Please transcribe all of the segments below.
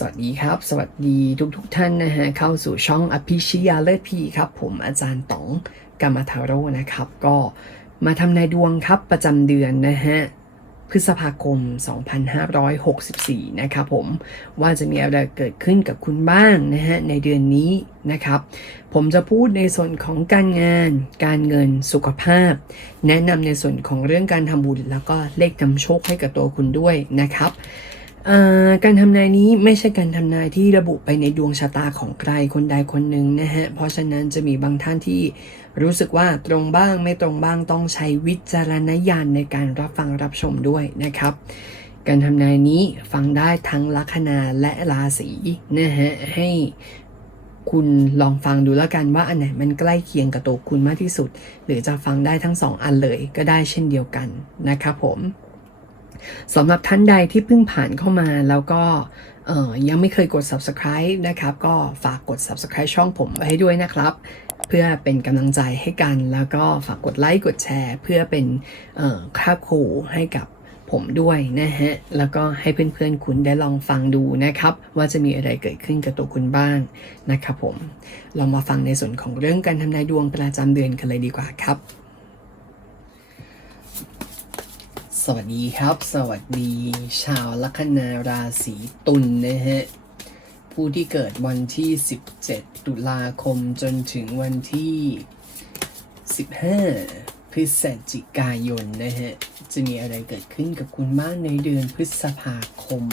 สวัสดีครับ สวัสดีทุกทุกท่านนะฮะเข้าสู่ช่องอภิชยาเลิศพีครับผมอาจารย์ต๋องกามาทาโร่นะครับ ก็มาทำนายดวงครับประจำเดือนนะฮะพฤษภาคม 2564 นะครับผมว่าจะมีอะไรเกิดขึ้นกับคุณบ้างนะฮะในเดือนนี้นะครับ ผมจะพูดในส่วนของการงาน การเงินสุขภาพ แนะนำในส่วนของเรื่องการทำบุญแล้วก็เลขนำโชคให้กับตัวคุณด้วยนะครับ การทำนายนี้ไม่ใช่การทำนายที่ระบุไปในดวงชะตาของใครคนใดคนหนึ่งนะฮะ เพราะฉะนั้นจะมีบางท่านที่รู้สึกว่าตรงบ้างไม่ตรงบ้างต้องใช้วิจารณญาณในการรับฟังรับชมด้วยนะครับ การทำนายนี้ฟังได้ทั้งลัคนาและราศีนะฮะให้คุณลองฟังดูแล้วกันว่าอันไหนมันใกล้เคียงกับตัวคุณมากที่สุด หรือจะฟังได้ทั้งสองอันเลยก็ได้เช่นเดียวกันนะครับผม สำหรับท่านใดที่เพิ่งผ่านเข้ามาแล้วก็ยังไม่เคยกด subscribe นะครับ ก็ฝากกด subscribe ช่องผมไว้ให้ด้วยนะครับ เพื่อเป็นกำลังใจให้กัน แล้วก็ฝากกดไลค์กดแชร์ เพื่อเป็นค่าครูให้กับผมด้วยนะฮะ แล้วก็ให้เพื่อนๆคุณได้ลองฟังดูนะครับ ว่าจะมีอะไรเกิดขึ้นกับตัวคุณบ้างนะครับผมเรามาฟังในส่วนของเรื่องการทำนายดวงประจำเดือนกันเลยดีกว่าครับ สวัสดีครับ สวัสดี ชาวลัคนาราศีตุลนะฮะ ผู้ที่เกิดวันที่ 17 ตุลาคมจนถึงวันที่ 15 พฤศจิกายนนะฮะ จะมีอะไรเกิดขึ้นกับคุณบ้างในเดือนพฤษภาคม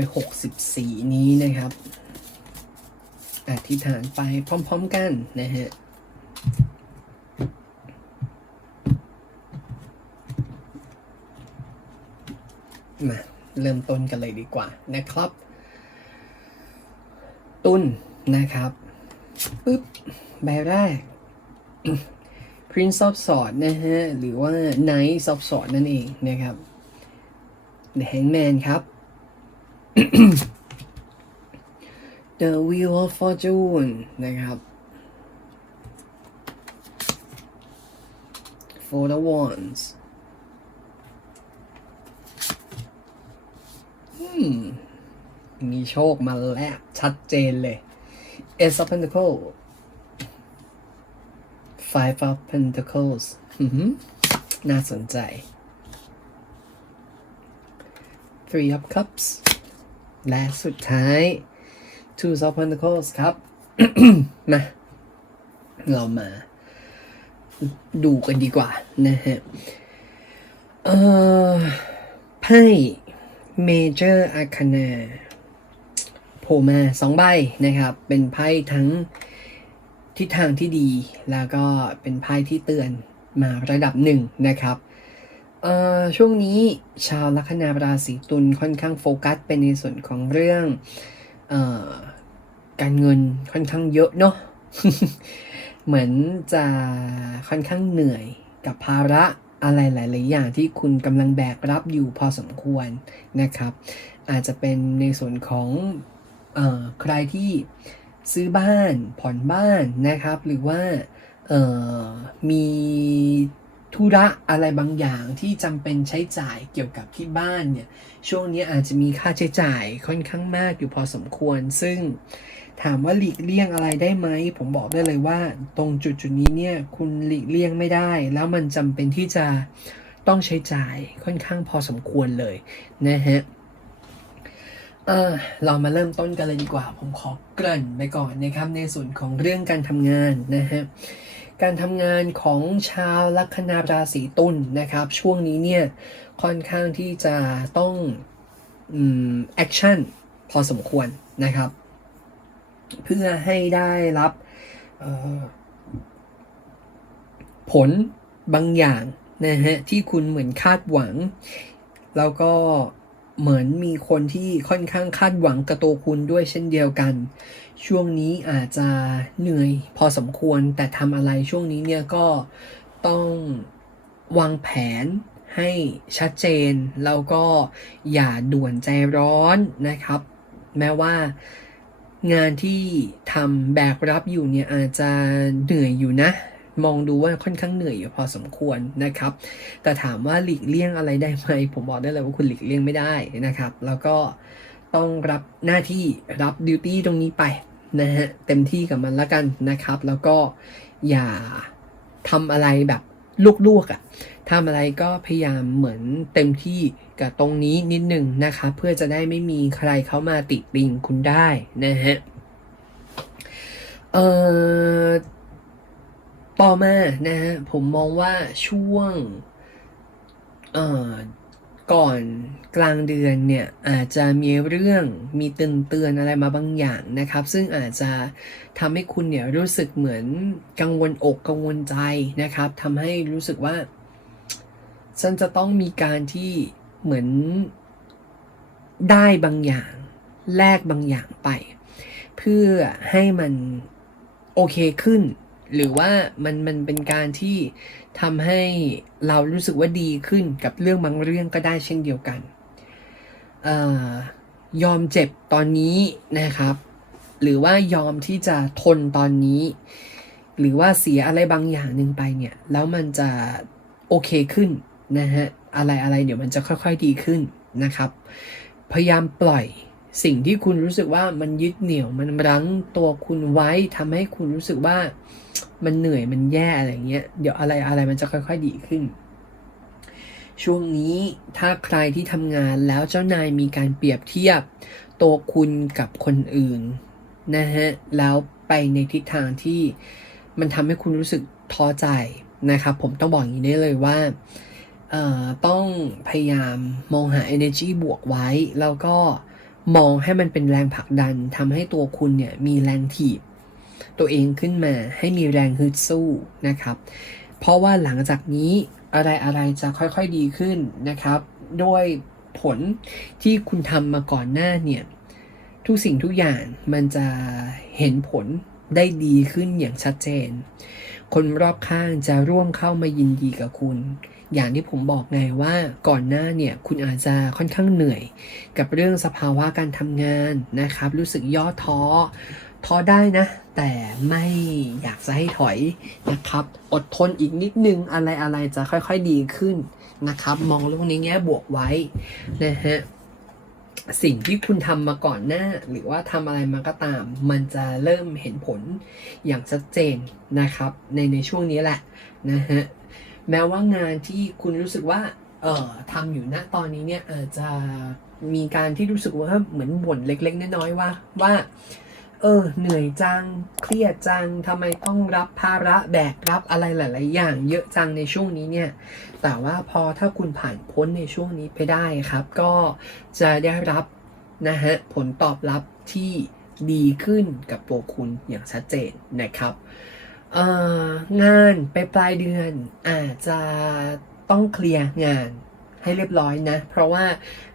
2564 นี้นะครับ อธิษฐานไปพร้อมๆกันนะฮะ มา เริ่มต้นกันเลยดีกว่านะครับ ตุนนะครับปึ๊บใบแรก Prince of Swords นะฮะ หรือว่า Knight of Swords นั่นเองนะครับ The Hangman ครับ The Wheel of Fortune นะครับ For the Wands มีโชคมาแล้ว ชัดเจนเลย Ace of Pentacles Five of Pentacles น่าสนใจ Three of Cups และสุดท้าย Two of Pentacles ครับ มา เรามาดูกันดีกว่านะฮะไพ่ เอ่อไพ่ Major Arcana โผล่มาสองใบนะครับ เป็นไพ่ทั้งทิศทางที่ดี แล้วก็เป็นไพ่ที่เตือนมาระดับหนึ่งนะครับเอ่อช่วงนี้ชาวลัคนาราศีตุลค่อนข้างโฟกัสไปในส่วนของเรื่องเอ่อการเงินค่อนข้างเยอะเนาะเหมือนจะค่อนข้างเหนื่อยกับภาระ อะไรหลาย ๆ อย่างที่คุณกำลังแบกรับอยู่พอสมควรนะครับ อาจจะเป็นในส่วนของอใครที่ซื้อบ้านผ่อนบ้านนะครับ หรือว่ามี ธุระอะไรบางอย่างที่จำเป็นใช้จ่ายเกี่ยวกับที่บ้านเนี่ยช่วงนี้อาจจะมีค่าใช้จ่ายค่อนข้างมากอยู่พอสมควร ซึ่งถามว่าหลีกเลี่ยงอะไรได้ไหม ผมบอกได้เลยว่า ตรงจุดจุดนี้เนี่ยคุณหลีกเลี่ยงไม่ได้ แล้วมันจำเป็นที่จะต้องใช้จ่ายค่อนข้างพอสมควรเลยนะฮะเออเรามาเริ่มต้นกันเลยดีกว่า ผมขอเกริ่นไปก่อนนะครับในส่วนของเรื่องการทำงานนะฮะ การทำงานของชาวลัคนาราศีตุลนะครับ ช่วงนี้เนี่ยค่อนข้างที่จะต้องแอคชั่นพอสมควรนะครับ เพื่อให้ได้รับผลบางอย่างนะฮะที่คุณเหมือนคาดหวัง แล้วก็ เหมือนมีคนที่ค่อนข้างคาดหวังกับตัวคุณด้วยเช่นเดียวกัน ช่วงนี้อาจจะเหนื่อยพอสมควรแต่ทำอะไรช่วงนี้เนี่ยก็ต้องวางแผนให้ชัดเจน แล้วก็อย่าด่วนใจร้อนนะครับ แม้ว่างานที่ทำแบกรับอยู่เนี่ยอาจจะเหนื่อยอยู่นะ มองดูว่าค่อนข้างเหนื่อยอยู่พอสมควรนะครับ แต่ถามว่าหลีกเลี่ยงอะไรได้ไหมผมบอกได้เลยว่าคุณหลีกเลี่ยงไม่ได้นะครับ แล้วก็ต้องรับหน้าที่รับดิวตี้ตรงนี้ไปนะฮะเต็มที่กับมันแล้วกันนะครับ แล้วก็อย่าทำอะไรแบบลวกๆอะ่ะทำอะไรก็พยายามเหมือนเต็มที่กับตรงนี้นิดหนึ่งนะครับเพื่อจะได้ไม่มีใครเข้ามาติดติงคุณได้นะฮะเอ่อ ต่อมานะฮะผมมองว่าช่วงเอ่อก่อนกลางเดือนเนี่ยอาจจะมีเรื่องมีเตือนเตือนอะไรมาบางอย่างนะครับ ซึ่งอาจจะทำให้คุณเนี่ยรู้สึกเหมือนกังวลอกกังวลใจนะครับทำให้รู้สึกว่า ฉันจะต้องมีการที่เหมือนได้บางอย่างแลกบางอย่างไป เพื่อให้มันโอเคขึ้น หรือว่ามันมันเป็นการที่ทำให้เรารู้สึกว่าดีขึ้นกับเรื่องบางเรื่องก็ได้เช่นเดียวกันออยอมเจ็บตอนนี้นะครับ หรือว่ายอมที่จะทนตอนนี้ หรือว่าเสียอะไรบางอย่างหนึ่งไปเนี่ย แล้วมันจะโอเคขึ้นนะฮะอะไรอะไรเดี๋ยวมันจะค่อยๆดีขึ้นนะครับ พยายามปล่อย สิ่งที่คุณรู้สึกว่ามันยึดเหนี่ยวมันรั้งตัวคุณไว้ทำให้คุณรู้สึกว่ามันเหนื่อยมันแย่อะไรเงี้ยเดี๋ยวอะไรอะไรมันจะค่อย ๆ ดีขึ้น ช่วงนี้ถ้าใครที่ทำงานแล้วเจ้านายมีการเปรียบเทียบ ตัวคุณกับคนอื่นนะฮะแล้วไปในทิศทางที่มันทำให้คุณรู้สึกท้อใจนะครับ ผมต้องบอกอย่างนี้ได้เลยว่าต้องพยายามมองหา energy บวกไว้ แล้วก็ มองให้มันเป็นแรงผลักดันทำให้ตัวคุณเนี่ยมีแรงถีบ ตัวเองขึ้นมาให้มีแรงฮึดสู้นะครับ เพราะว่าหลังจากนี้อะไรอะไรจะค่อยๆดีขึ้นนะครับ ด้วยผลที่คุณทำมาก่อนหน้าเนี่ย ทุกสิ่งทุกอย่างมันจะเห็นผลได้ดีขึ้นอย่างชัดเจน คนรอบข้างจะร่วมเข้ามายินดีกับคุณ อย่างที่ผมบอกไงว่าก่อนหน้าเนี่ยคุณอาจจะค่อนข้างเหนื่อย กับเรื่องสภาวะการทำงานนะครับ รู้สึกย่อท้อท้อได้นะ แต่ไม่อยากจะให้ถอยนะครับ อดทนอีกนิดนึงอะไรอะไรจะค่อยๆดีขึ้นนะครับ มองเรื่องนี้แง่บวกไว้นะฮะสิ่งที่คุณทำมาก่อนหน้า หรือว่าทำอะไรมาก็ตาม มันจะเริ่มเห็นผลอย่างชัดเจนนะครับ ในในช่วงนี้แหละนะฮะ แม้ว่างานที่คุณรู้สึกว่าเอ่อทำอยู่ณตอนนี้เนี่ยอาจจะมีการที่รู้สึกว่าเหมือนบ่นเล็ก ๆ น้อยๆว่าว่า เออ เหนื่อยจัง เครียดจังทำไมต้องรับภาระแบกรับอะไรหลาย ๆ อย่างเยอะจังในช่วงนี้เนี่ย แต่ว่าพอถ้าคุณผ่านพ้นในช่วงนี้ไปได้ครับ ก็จะได้รับนะฮะผลตอบรับที่ดีขึ้นกับตัวคุณอย่างชัดเจนนะครับ งานไปปลายเดือนอาจจะต้องเคลียร์งานให้เรียบร้อยนะ เพราะว่า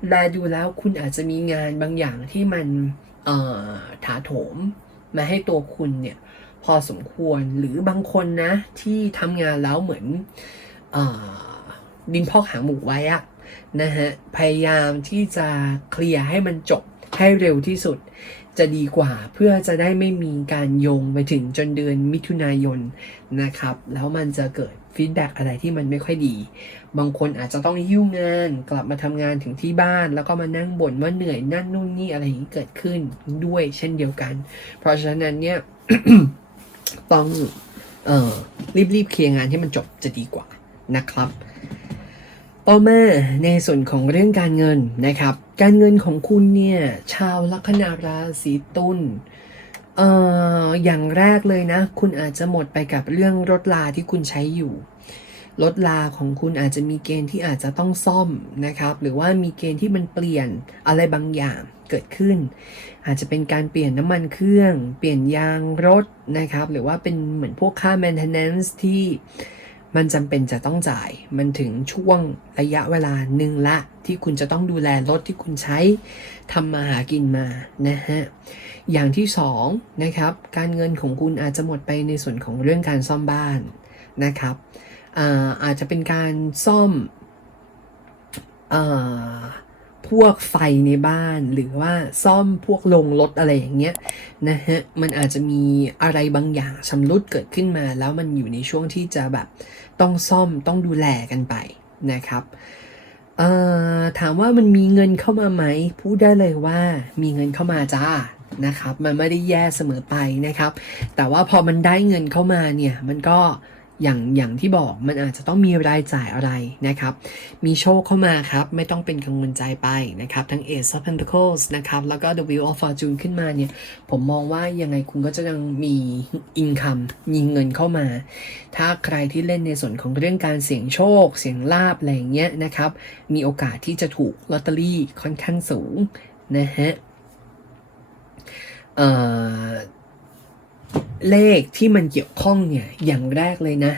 แลดูแล้วคุณอาจจะมีงานบางอย่างที่มันถาโถมมาให้ตัวคุณเนี่ยพอสมควรหรือบางคนนะ ที่ทำงานแล้วเหมือนอดินพอกหางหมูไว้อะนะฮะพยายามที่จะเคลียร์ให้มันจบให้เร็วที่สุด จะดีกว่าเพื่อจะได้ไม่มีการโยงไปถึงจนเดือนมิถุนายนนะครับ แล้วมันจะเกิดฟีดแบ็กอะไรที่มันไม่ค่อยดี บางคนอาจจะต้องหิ้วงานกลับมาทำงานถึงที่บ้าน แล้วก็มานั่งบ่นว่าเหนื่อยนั่นนู่นนี่อะไรอย่างนี้เกิดขึ้นด้วยเช่นเดียวกัน เพราะฉะนั้นเนี่ยต้องเอ่อรีบๆเคลียร์งานให้มันจบจะดีกว่านะครับ ต่อมาในส่วนของเรื่องการเงินนะครับ การเงินของคุณเนี่ยชาวลัคนาราศีตุลเอ่ออย่างแรกเลยนะ คุณอาจจะหมดไปกับเรื่องรถลาที่คุณใช้อยู่รถลาของคุณอาจจะมีเกณฑ์ที่อาจจะต้องซ่อมนะครับ หรือว่ามีเกณฑ์ที่มันเปลี่ยนอะไรบางอย่างเกิดขึ้น อาจจะเป็นการเปลี่ยนน้ำมันเครื่อง เปลี่ยนยางรถนะครับ หรือว่าเป็นเหมือนพวกค่า maintenance ที่ มันจำเป็นจะต้องจ่าย มันถึงช่วงระยะเวลาหนึ่งละ ที่คุณจะต้องดูแลรถที่คุณใช้ทำมาหากินมานะฮะ อย่างที่สองนะครับ การเงินของคุณอาจจะหมดไปในส่วนของเรื่องการซ่อมบ้านนะครับอาอาจจะเป็นการซ่อมอา พวกไฟในบ้าน หรือว่าซ่อมพวกโรงรถอะไรอย่างเงี้ยนะฮะมันอาจจะมีอะไรบางอย่างชำรุดเกิดขึ้นมา แล้วมันอยู่ในช่วงที่จะแบบต้องซ่อมต้องดูแลกันไปนะครับถามว่ามันมีเงินเข้ามาไหมพูดได้เลยว่ามีเงินเข้ามาจ้านะครับ มันไม่ได้แย่เสมอไปนะครับ แต่ว่าพอมันได้เงินเข้ามาเนี่ยมันก็ อย่างอย่างที่บอกมันอาจจะต้องมีรายจ่ายอะไรนะครับ มีโชคเข้ามาครับ ไม่ต้องเป็นกังวลใจไปนะครับ ทั้ง Ace of Pentacles นะครับ แล้วก็ The Wheel of Fortune ขึ้นมาเนี่ย ผมมองว่ายังไงคุณก็จะยังมี income มีเงินเข้ามา ถ้าใครที่เล่นในส่วนของเรื่องการเสี่ยงโชค เสี่ยงลาบอะไรอย่างเงี้ยนะครับ มีโอกาสที่จะถูกลอตเตอรี่ค่อนข้างสูงนะฮะเอ่อ เลขที่มันเกี่ยวข้องเนี่ยอย่างแรกเลยนะ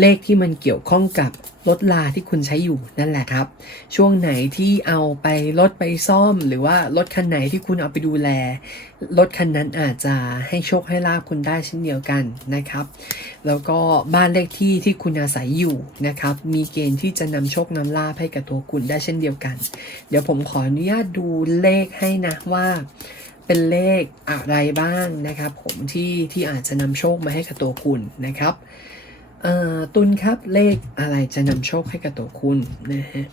เลขที่มันเกี่ยวข้องกับรถลาที่คุณใช้อยู่นั่นแหละครับ ช่วงไหนที่เอาไปรถไปซ่อม หรือว่ารถคันไหนที่คุณเอาไปดูแลรถคันนั้นอาจจะให้โชคให้ลาบคุณได้เช่นเดียวกันนะครับ แล้วก็บ้านเลขที่ที่คุณอาศัยอยู่นะครับ มีเกณฑ์ที่จะนำโชคนำลาภให้กับตัวคุณได้เช่นเดียวกัน เดี๋ยวผมขออนุญาตดูเลขให้นะว่า เป็นเลขอะไรบ้างนะครับ ผมที่ที่อาจจะนำโชคมาให้กับตัวคุณนะครับตุลครับเลขอะไรจะนำโชคให้กับตัวคุณนะฮะ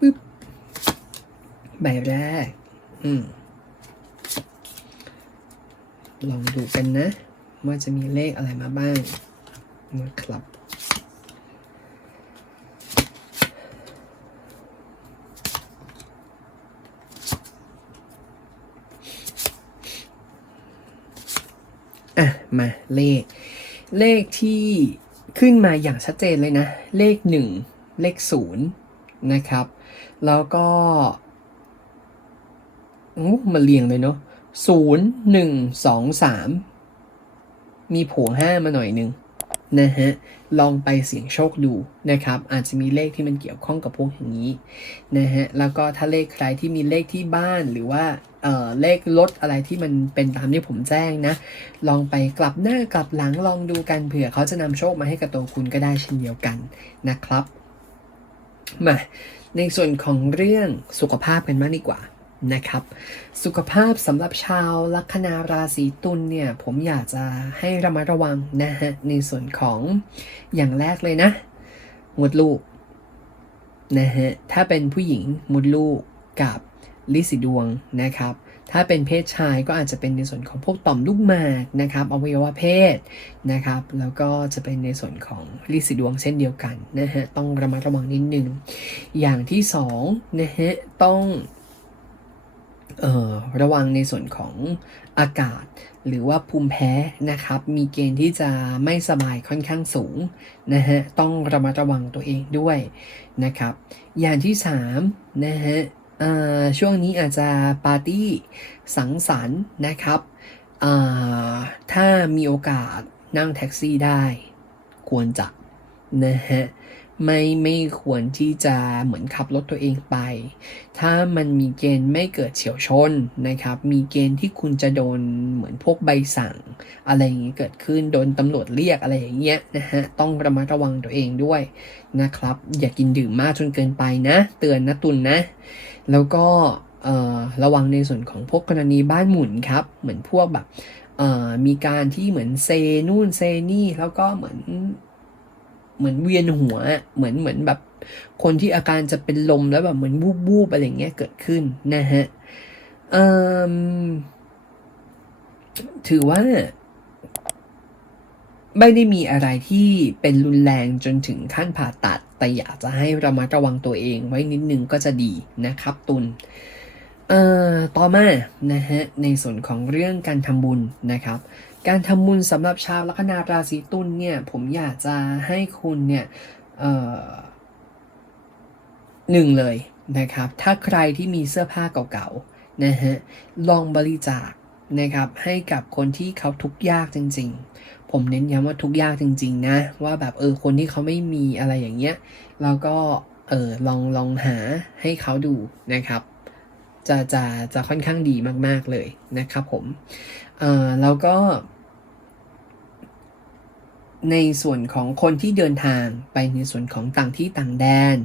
ปึ๊บใบแรกอืมลองดูกันนะ ว่าจะมีเลขอะไรมาบ้างนะครับ อะ มาเลข เลขที่ขึ้นมาอย่างชัดเจนเลยนะ เลขหนึ่งเลขศูนย์นะครับ แล้วก็มาเรียงเลยเนาะศูนย์หนึ่งสองสามมีโผล่ห้ามาหน่อยหนึ่ง นะฮะลองไปเสี่ยงโชคดูนะครับ อาจจะมีเลขที่มันเกี่ยวข้องกับพวกอย่างนี้นะฮะแล้วก็ถ้าเลขใครที่มีเลขที่บ้านหรือว่าเอ่อเลขรถอะไรที่มันเป็นตามที่ผมแจ้งนะ ลองไปกลับหน้ากลับหลังลองดูกันเผื่อเขาจะนำโชคมาให้กับตัวคุณก็ได้เช่นเดียวกันนะครับมาในส่วนของเรื่องสุขภาพกันมากดีกว่า นะครับ สุขภาพสำหรับชาวลัคนาราศีตุลเนี่ย ผมอยากจะให้ระมัดระวังนะฮะ ในส่วนของอย่างแรกเลยนะมดลูกนะฮะ ถ้าเป็นผู้หญิงมดลูกกับลิสีดวงนะครับ ถ้าเป็นเพศชายก็อาจจะเป็นในส่วนของพวกต่อมลูกหมากนะครับอวัยวะเพศนะครับ แล้วก็จะเป็นในส่วนของลิสีดวงเช่นเดียวกันนะฮะ ต้องระมัดระวังนิดนึง อย่างที่สองนะฮะ ต้อง ระวังในส่วนของอากาศ หรือว่าภูมิแพ้นะครับ มีเกณฑ์ที่จะไม่สบายค่อนข้างสูงนะฮะต้องระมัดระวังตัวเองด้วยนะครับ อย่างที่สามนะฮะช่วงนี้อาจจะปาร์ตี้สังสรรค์นะครับถ้ามีโอกาสนั่งแท็กซี่ได้ ควรจะนะฮะ ไม่ไม่ควรที่จะเหมือนขับรถตัวเองไป ถ้ามันมีเกณฑ์ไม่เกิดเฉียวชนนะครับ มีเกณฑ์ที่คุณจะโดนเหมือนพวกใบสั่ง อะไรอย่างนี้เกิดขึ้น โดนตำรวจเรียกอะไรอย่างเงี้ยนะฮะ ต้องระมัดระวังตัวเองด้วยนะครับ อย่ากินดื่มมากจนเกินไปนะ เตือนนะตุนนะ แล้วก็ระวังในส่วนของพวกกรณีบ้านหมุนครับ เหมือนพวกแบบมีการที่เหมือนเซนู่นเซนี่ แล้วก็เหมือน เหมือนเวียนหัว เหมือนเหมือนแบบ คนที่อาการจะเป็นลมแล้วแบบเหมือนวูบวูบอะไรเงี้ยเกิดขึ้นนะฮะถือว่า ไม่ได้มีอะไรที่เป็นรุนแรงจนถึงขั้นผ่าตัด แต่อยากจะให้ระมัดระวังตัวเองไว้นิดนึงก็จะดีนะครับตุลต่อมานะฮะในส่วนของเรื่องการทำบุญนะครับ การทำบุญสำหรับชาวลัคนาราศีตุลเนี่ยผมอยากจะให้คุณเนี่ยหนึ่งเลยนะครับ ถ้าใครที่มีเสื้อผ้าเก่าๆนะฮะลองบริจาคนะครับให้กับคนที่เขาทุกข์ยากจริง ๆ ผมเน้นย้ำว่าทุกข์ยากจริง ๆ นะ ว่าแบบเออคนที่เขาไม่มีอะไรอย่างเงี้ยแล้วก็เออลองลองหาให้เขาดูนะครับจะจะจะค่อนข้างดีมาก ๆ เลยนะครับผมเออแล้วก็ ในส่วนของคนที่เดินทางไปในส่วนของต่างที่ต่างแดน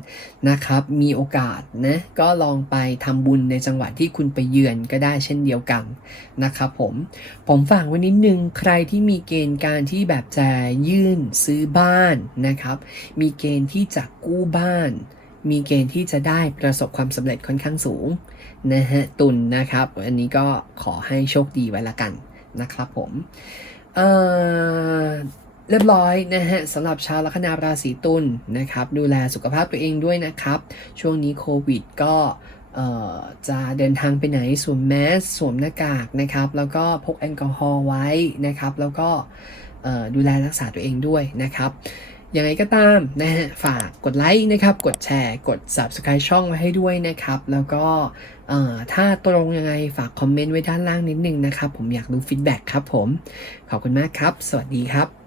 นะครับ มีโอกาสนะก็ลองไปทำบุญในจังหวัดที่คุณไปเยือนก็ได้เช่นเดียวกันนะครับผมผมฝากไว้นิดนึงใครที่มีเกณฑ์การที่แบบจะยื่นซื้อบ้านนะครับ มีเกณฑ์ที่จะกู้บ้าน มีเกณฑ์ที่จะได้ประสบความสำเร็จค่อนข้างสูงนะฮะตุนนะครับ อันนี้ก็ขอให้โชคดีไว้ละกันนะครับผมเอ่อ เรียบร้อยนะฮะสำหรับชาวลัคนาราศีตุลนะครับ ดูแลสุขภาพตัวเองด้วยนะครับ ช่วงนี้โควิดก็จะเดินทางไปไหนสวมแมสสวมหน้ากากนะครับ แล้วก็พกแอลกอฮอล์ไว้นะครับ แล้วก็ดูแลรักษาตัวเองด้วยนะครับยังไงก็ตามนะฮะฝากกดไลค์นะครับ กดแชร์ กด subscribe ช่องไว้ให้ด้วยนะครับ แล้วก็ถ้าตรงยังไงฝากคอมเมนต์ไว้ด้านล่างนิดนึงนะครับ ผมอยากดูฟีดแบ็กครับผม ขอบคุณมากครับ สวัสดีครับ